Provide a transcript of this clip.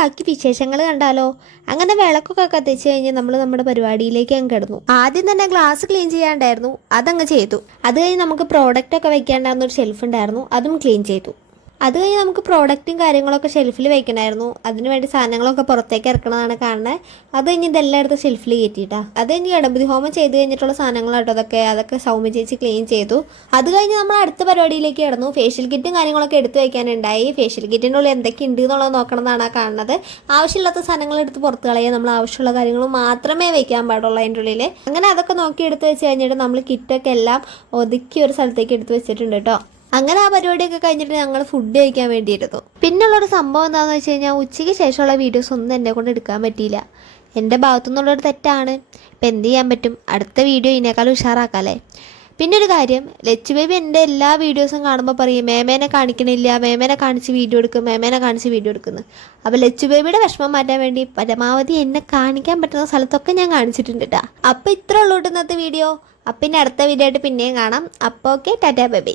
ബാക്കി വിശേഷങ്ങൾ കണ്ടാലോ? അങ്ങനെ വിളക്കൊക്കെ കത്തിച്ച് കഴിഞ്ഞ് നമ്മൾ നമ്മുടെ പരിപാടിയിലേക്ക് അങ്ങ് കിടന്നു. ആദ്യം തന്നെ ഗ്ലാസ് ക്ലീൻ ചെയ്യാണ്ടായിരുന്നു, അതങ്ങ് ചെയ്തു. അത് കഴിഞ്ഞ് നമുക്ക് പ്രോഡക്റ്റ് ഒക്കെ വെക്കാണ്ടായിരുന്ന ഒരു ഷെൽഫ് ഉണ്ടായിരുന്നു, അതും ക്ലീൻ ചെയ്തു. അത് കഴിഞ്ഞ് നമുക്ക് പ്രോഡക്റ്റും കാര്യങ്ങളൊക്കെ ഷെൽഫിൽ വെക്കണമായിരുന്നു. അതിനുവേണ്ടി സാധനങ്ങളൊക്കെ പുറത്തേക്ക് ഇറക്കണതാണ് കാണുന്നത്. അത് കഴിഞ്ഞ് ഇതെല്ലാം എടുത്ത് ഷെൽഫിൽ കയറ്റിയിട്ടാ. അത് കഴിഞ്ഞ് ഗണപതി ഹോമം ചെയ്ത് കഴിഞ്ഞിട്ടുള്ള സാധനങ്ങളാട്ടോ അതൊക്കെ സൗമ്യ ചേച്ചി ക്ലീൻ ചെയ്തു. അത് കഴിഞ്ഞ് നമ്മൾ അടുത്ത പരിപാടിയിലേക്ക് കിടന്നു. ഫേഷ്യൽ കിറ്റും കാര്യങ്ങളൊക്കെ എടുത്ത് വെക്കാനുണ്ടായി. ഫേഷ്യൽ കിറ്റിൻ്റെ ഉള്ളിൽ എന്തൊക്കെ ഉണ്ട് എന്നുള്ളത് നോക്കണമെന്നാണ് കാണുന്നത്. ആവശ്യമില്ലാത്ത സാധനങ്ങൾ എടുത്ത് പുറത്ത് കളയുക, നമ്മൾ ആവശ്യമുള്ള കാര്യങ്ങൾ മാത്രമേ വെക്കാൻ പാടുള്ളൂ അതിൻ്റെ ഉള്ളിൽ. അങ്ങനെ അതൊക്കെ നോക്കി എടുത്ത് വെച്ച് കഴിഞ്ഞിട്ട് നമ്മൾ കിറ്റൊക്കെ എല്ലാം ഒതുക്കി ഒരു സ്ഥലത്തേക്ക് എടുത്ത് വെച്ചിട്ടുണ്ട് കേട്ടോ. അങ്ങനെ ആ പരിപാടിയൊക്കെ കഴിഞ്ഞിട്ട് ഞങ്ങൾ ഫുഡ് കഴിക്കാൻ വേണ്ടിയിരുന്നു. പിന്നുള്ളൊരു സംഭവം എന്താണെന്ന് വെച്ച് കഴിഞ്ഞാൽ ഉച്ചയ്ക്ക് ശേഷമുള്ള വീഡിയോസ് ഒന്നും എന്നെ കൊണ്ട് എടുക്കാൻ പറ്റിയില്ല. എൻ്റെ ഭാഗത്തു നിന്നുള്ളൊരു തെറ്റാണ്. ഇപ്പം എന്ത് ചെയ്യാൻ പറ്റും? അടുത്ത വീഡിയോ ഇതിനേക്കാളും ഉഷാറാക്കാമല്ലേ. പിന്നെ ഒരു കാര്യം, ലച്ചു ബേബി എൻ്റെ എല്ലാ വീഡിയോസും കാണുമ്പോൾ പറയും മേമേനെ കാണിക്കണില്ല, മേമേനെ കാണിച്ച് വീഡിയോ എടുക്കും, മേമേനെ കാണിച്ച് വീഡിയോ എടുക്കുന്നു. അപ്പോൾ ലച്ചു ബേബിയുടെ വിഷമം മാറ്റാൻ വേണ്ടി പരമാവധി എന്നെ കാണിക്കാൻ പറ്റുന്ന സ്ഥലത്തൊക്കെ ഞാൻ കാണിച്ചിട്ടുണ്ട് കേട്ടോ. അപ്പോൾ ഇത്ര ഉള്ളൂ ഇന്നത്തെ വീഡിയോ. അപ്പം പിന്നെ അടുത്ത വീഡിയോ ആയിട്ട് പിന്നെയും കാണാം. അപ്പോൾ ഓക്കെ, ടാറ്റാ ബേബി.